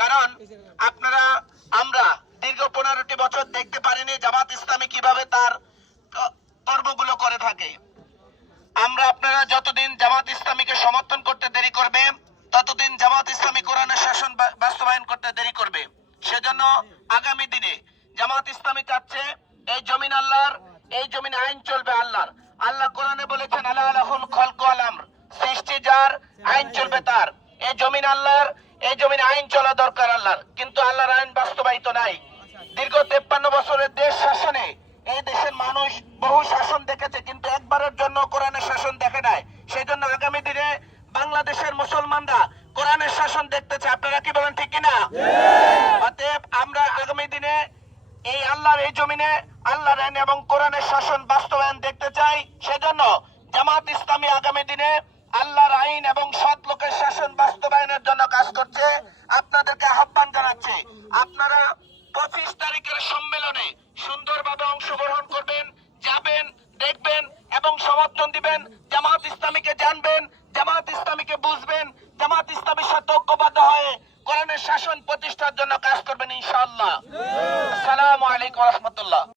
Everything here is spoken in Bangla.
কারণ আমরা দীর্ঘ 15টি বছর দেখতে পারিনি জামাত ইসলামী কিভাবে তার কর্মগুলো করে থাকে। আপনারা যতদিন জামাত ইসলামীকে সমর্থন করতে দেরি করবে, ততদিন জামাত ইসলামী কোরআনের শাসন বাস্তবায়ন করতে দেরি করবে। সেজন্য আগামী দিনে জামাত ইসলামী চাচ্ছে এই জমিন আল্লাহর, এই জমিনে আইন চলবে আল্লাহর। আল্লাহ কোরআনে বলেছেন আলাহুল খালকু ওয়াল আমর, সৃষ্টি যার, আইন চলবে তার। এই জমিন আল্লাহর, এই জমিনে আইন চলা দরকার আল্লাহর, কিন্তু আল্লাহর আইন বাস্তবায়িত নাই। দীর্ঘ 53 বছরের দেশ শাসনে এই দেশের মানুষ বহু শাসন দেখেছে, কিন্তু একবারের জন্য কোরআনের শাসন দেখে নাই। সেই জন্য আগামী দিনে বাংলাদেশের মুসলমানরা কোরআনের শাসন দেখতে চায়। আপনারা কি বলেন, ঠিক কিনা? অতএব আমরা আগামী দিনে এই আল্লাহর এই জমিনে আল্লাহর আইন এবং কোরআনের শাসন বাস্তবায়ন দেখতে চাই। সেজন্য জামাত ইসলামী আগামী দিনে আল্লাহর আইন এবং সৎ লোকের শাসন বাস্তবায়নের জন্য কাজ করছে। আপনাদেরকে আহ্বান জানাচ্ছে, আপনারা 25 তারিখের সম্মেলনে সুন্দরভাবে অংশগ্রহণ করবেন, যাবেন, দেখবেন এবং সমর্থন দিবেন। জামাত ইসলামীকে জানবেন, জামাত ইসলামীকে বুঝবেন, জামাত ইসলামীর সাথে ঐক্যবদ্ধ হয়ে কোরআনের শাসন প্রতিষ্ঠার জন্য কাজ করবেন ইনশাআল্লাহ। আসসালামু আলাইকুম ওয়া রাহমাতুল্লাহ।